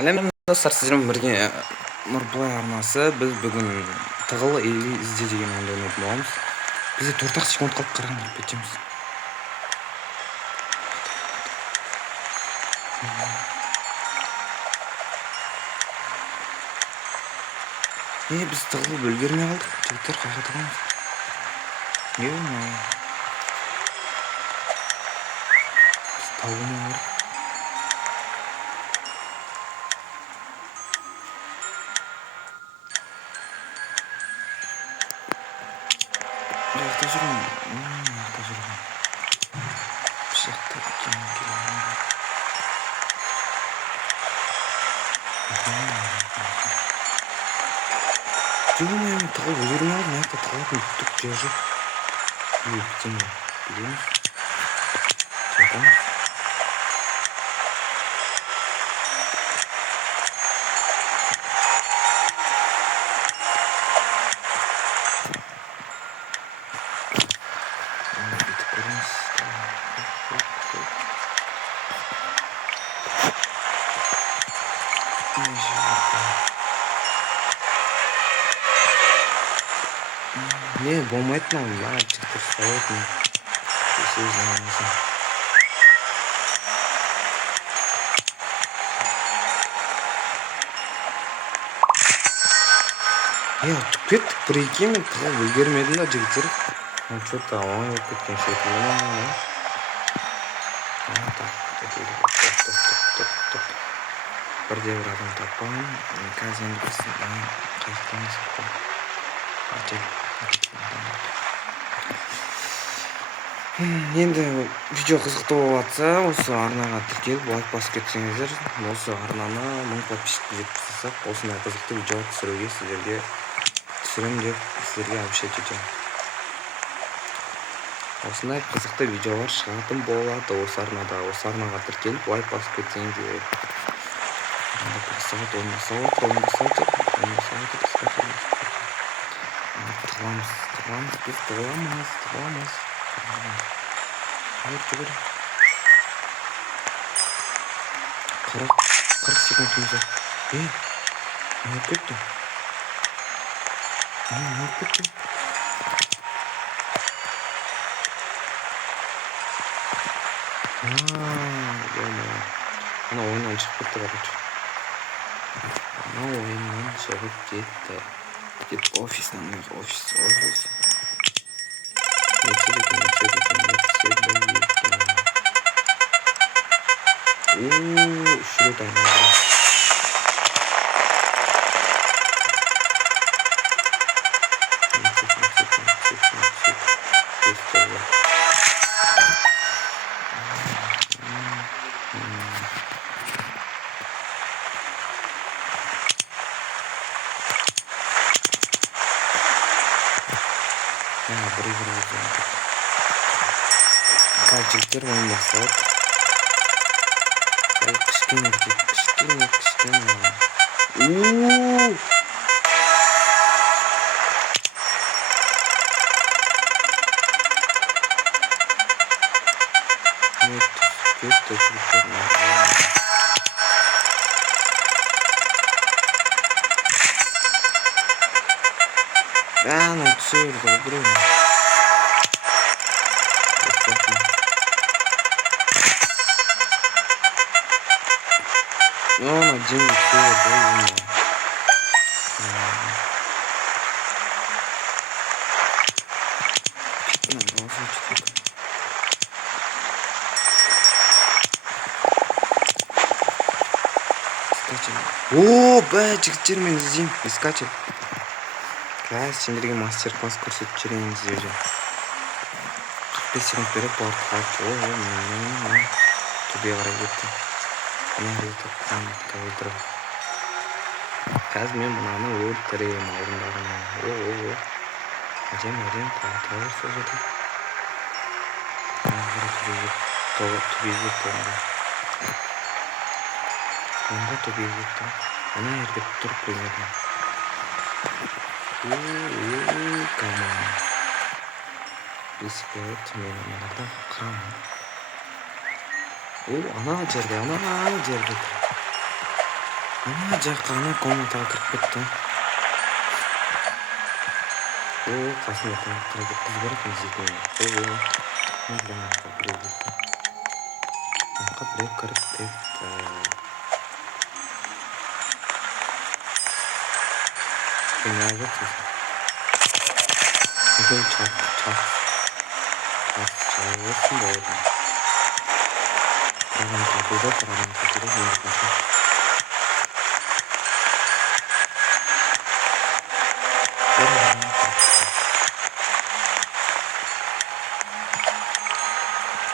Әлем достар, сіздермен бірге Нұрбұлай арнасы. Біз бүгін тығылы или ізде деген ойынды ойнайтын боламыз. Бізде 4-ақ секунд қалып қараңдар кетеміз. Біз тығылып үлгермей қалдық. Жігіттер қайға тығамыз? Біз тауылмай қалдық. Жақта жүрмін. Жақта жүрмін. Жақта екен Жүгімеймін, тығылып үлгермей қалдым. Маяқта тығылатын түк жер жоқ. Бітемін. Білеміз. Жатамыз. Не, болмайды мынау, жігіттер салады. Ұтып кеттік, бір-екі мен тығылып үлгермедім да, жігіттер. Что-то оңай болып кеткен секілді. Бірде-бір адам таппаған. Қазір енді біздің қайықтамыз. Енді видео қызықты болып жатса, осы арнаға тіркеліп лайк басып кетсеңіздер, осы арнаны 1000 подписчикке жеткізсек, осындай қызықты видео түсіруге түсірем деп сіздерге обещать етемін. Осындай қызықты видеолар шығатын болады осы арнада. Осы арнаға тіркеліп лайк басып кетсеңіздер. Тығыламыз. Hayır, жүгір. 40 секундымыз бар. Не болып кетті? Ана ойыннан шығып кетті, короче. Кетіп офистан. Үш рет айналды. Жігіттер ойын басталады. Кішкене. Түсірді, білемін. Она деньги стоит, да, жігіттер, мен іздеймін, искатель. Қазір сендерге мастер-класс көрсетіп жүрейін іздеуде. 45 секунд беріп барды. Төбе қарай кетті. Қазір мен бұнаны өлтірем алдындарына. Әдем, тауыр сол жерде. Төбеге кетті. Ана ерге тұрып қоймеді. Каман. Бесікет, мен аналардан қырамын. Ана жерде. Ана жаққа ана комнатаға кіріп кетті. Қасында тағы бір қыз бар екен іздейтін. Біреу кіріп кетті. Ne yapacaksın? Bugün çağırırsın da oradan. Param takıldı, unutmuşum.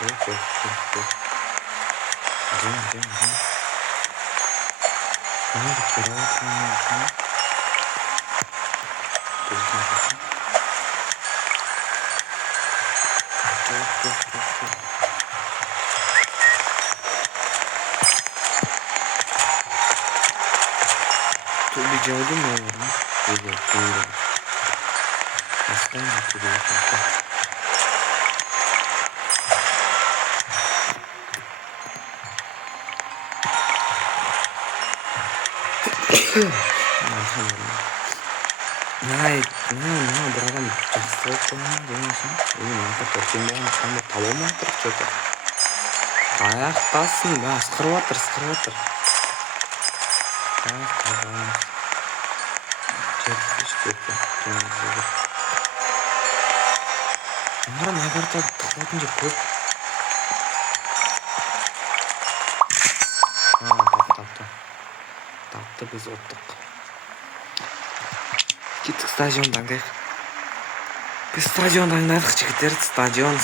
Yok. Hadi. Ne yapacağız? Тут видео один, наверное. Видео. Оставим туда. Бір адам жақсылық қоймай демесін. Көрсем болған таба алмай тұр что-то. Аяқтасын, ысқырып жатыр. Аңғарам айбарта тықылатын жеп көп. Тапты біз оттық. Кеттік стадионды аңдайық. Біз стадионды аңдайық жігіттер. Стадион.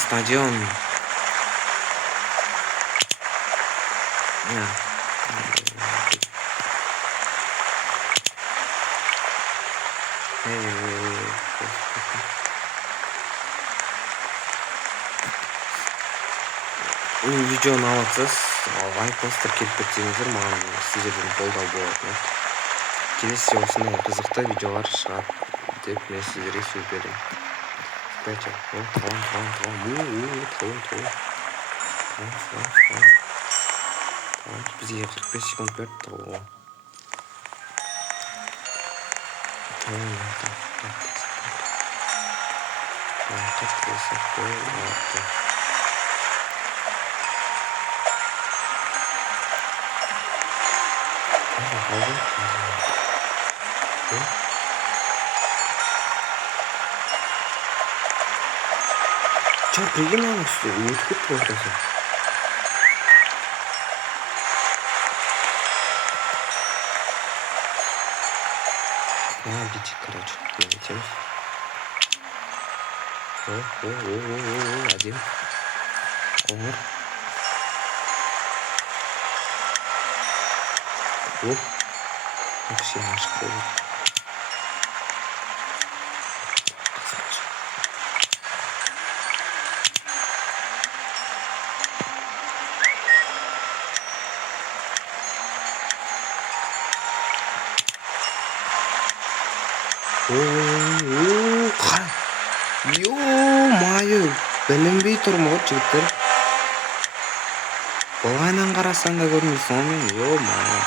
Видеоны алатсыз, лайк-постер келіп кетсеңіздер, маған сіздерден қолдау болатын. Келесі осындай қызықты видеолар шығады деп мен сіздерге сөз беремін. Спряча. Талан. Бізге 45 секунд берді талуға. Чё, приемал, что ли? Не откуда просто. Бить, короче, летим. Один. Умер. Вообще наш холод. Ё-моё, білінбей тұрмын ғой жігіттер. Былайынан қарасаң да көрмейсің ғой мен. Ё-моё.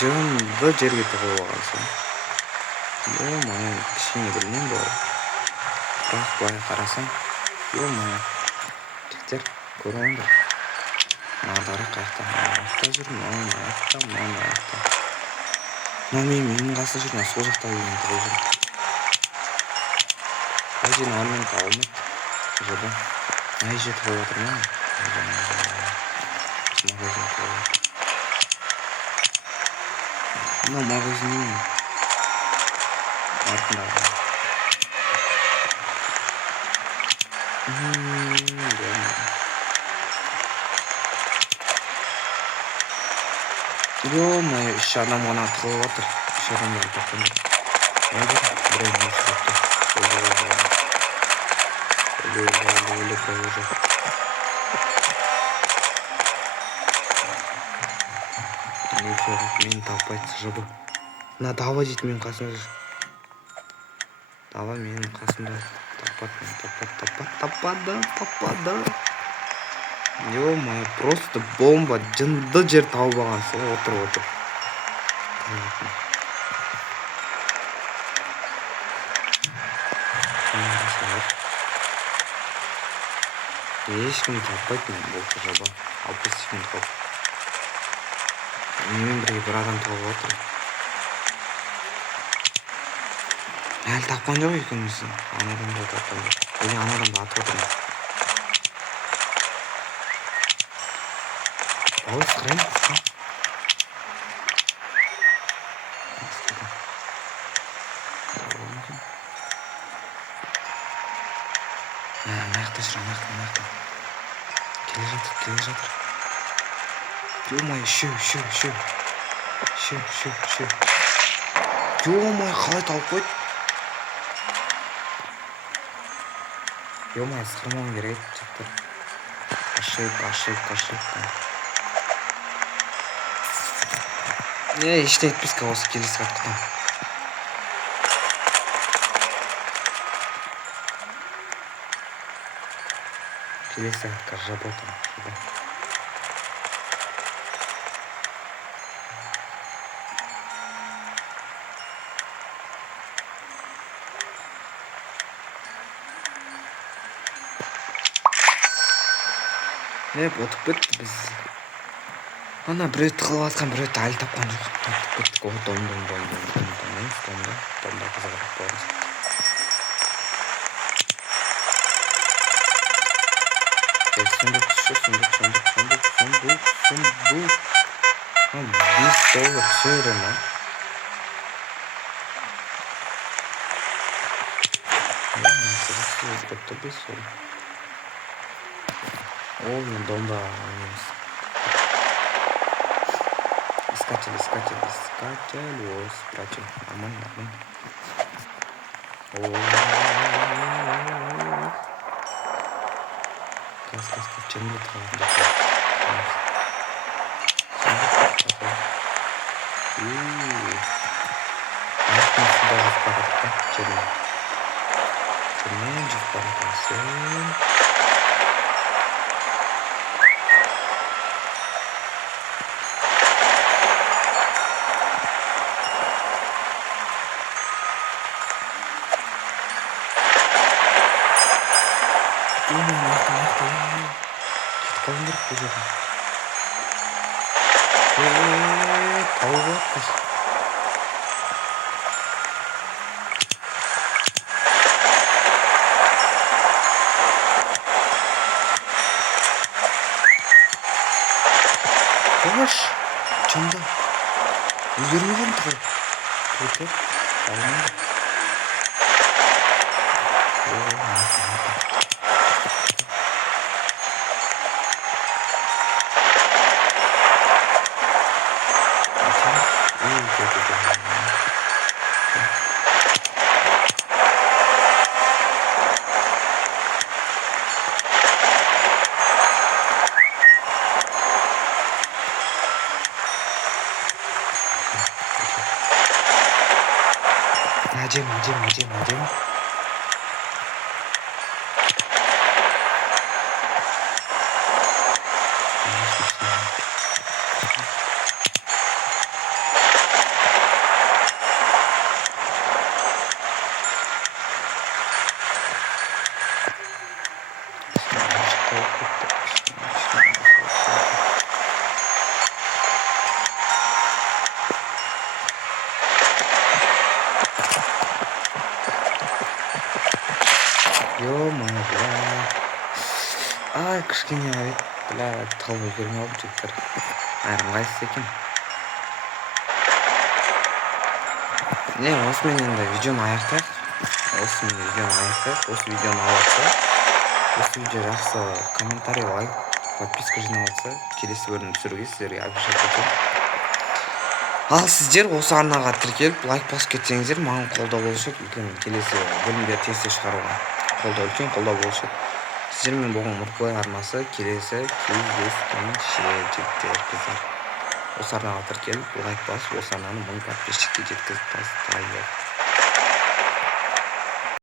Жынды жерге тығылып алғансың. Ё-моё, кішкене білмеймін ғой. Бірақ былай қарасаң, ё-моё. Жігіттер, көріп алыңдар. Мағдары қаяқта. Аяқта жүрмін, аяқта. Менің қасы жүрмін, сол жақта үйін тығылып жүрмін. Айжен армен тауылмайды. Жабы. Айже тығылып отыр ма? Магазин тығылып. Мына магазиннің артындағы. Ё-моё, үш адам ғана тығылып отыр. Үш адам ғана таққан. Біреу не сұрақты. Өлі провожу. Мені таппайды жабы. Мына дава дейді менің қасымда жүр. Дава менің қасымда. Таппады. Ё-моё, просто бомба, жынды жер тауып алгансыз го отуруп. Ешким таппайт бул жоба. 60 секунд калды. Менен бирге бир адам тауып отур. Әлі тапқан жоқ екенбіз. Анадан да тапқан жоқ. Или анадан да атып отырмын. Ауыз қырайын. Мынаяқта жүр, мынаяқта. Келе жатыр. Ё-моё, үшеу. Ё-моё, қалай тауып қойды? Ё-моё, сықырмауым керек жігіттер. Ошибка. Иште етпеске осы келесі қаттықтан. Келесі қатқа работаем. Отып кетті біз. Ана біреуді қылып атқан, біреуді әлі тапқан жоқ. Отып кеттік. О, домда қызығырақ болған. Сундук. $5 түседі ма? $5. Ол мен домда емес. Искатель. Спрячу. Нормально. Газ. Чем тұрған? Аяқтан суда жүзіп барады. Жермен жүзіп барады. Kalındır kocaman. Tavuğa atmış. Koş. Çanda. Yürüyelim tavuğu. Tavuğu. Almadı. Надим. Ё-моё, бля. Ай, кішкене айт, бля, тығылып үлгермей алып жігіттер. Ыңғайсыз екен. Осымен енді видеоны аяқтайық. Осы видеоны алатса, осы видео жақсы комментарий, лайк, подписка жиналатса, келесі бөлім түсіруге сіздерге обещать етемін. Ал сіздер осы арнаға тіркеліп, лайк басып кетсеңіздер, маған қолдау болушы еді. Үлкен келесі бөлімдер тез шығаруға үлкен қолдау болушы еді. Сіздермен болған Мұртбай арнасы келесі кездескенше жігіттер, қыздар. Осы арнаға тіркеліп, лайк басып, осы арнаны 1000 подписчикке жеткізіп тастайық.